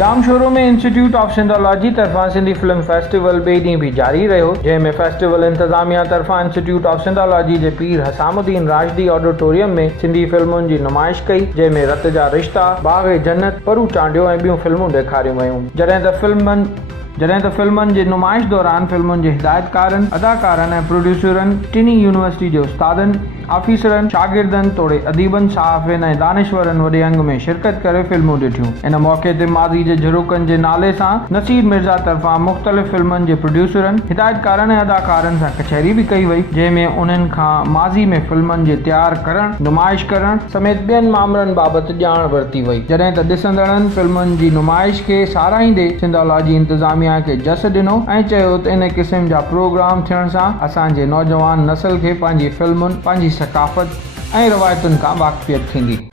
जामशोरो में institute of sindhology तरफां Sindhi film festival ॿिए ॾींहुं बि जारी रहियो, जंहिंमें फेस्टिवल इंतज़ामिया तरफां institute of sindhology J Pir Hussamuddin Rashidi auditorium में सिंधी फिल्मुनि जी नुमाइश कई, जंहिंमें रत जा रिश्ता, बाग़ जन्नत, परू चांडियो ऐं ॿियूं फिल्मूं ॾेखारियूं वयूं। जॾहिं त फिल्मनि जे नुमाइश दौरान फिल्मुनि जे हिदायतकारनि, अदाकारनि ऐं प्रोड्यूसरनि, टिनी यूनिवर्सिटी जे उस्तादनि, ऑफिसरनि, शागिर्दनि तोड़े अदीबनि, सहाफ़ियुनि ऐं दानिश्वरनि वॾे अंग में शिरकत करे फिल्मूं ॾिठियूं। इन मौक़े ते माज़ी जे झुरुकनि जे नाले सां नसीर मिर्ज़ा तरफ़ां मुख़्तलिफ़ फिल्मनि जे प्रोड्यूसरनि, हिदायतकारनि ऐं अदाकारनि सां कचहरी बि कई वई, जंहिंमें उन्हनि खां माज़ी में फिल्मनि जे तयारु करणु, नुमाइश करणु समेत ॿियनि मामलनि बाबति ॼाण वरिती वई। जॾहिं त ॾिसंदड़नि फिल्मुनि जी नुमाइश खे साराहींदे सिंधोलॉजी इंतज़ामिया खे जस ॾिनो ऐं चयो त इन क़िस्म जा प्रोग्राम थियण सां असांजे नौजवान नस्ल खे पंहिंजी फिल्मुनि, पंहिंजी सक़ाफ़त ऐं रवायतुनि खां वाक़फ़ियत थींदी।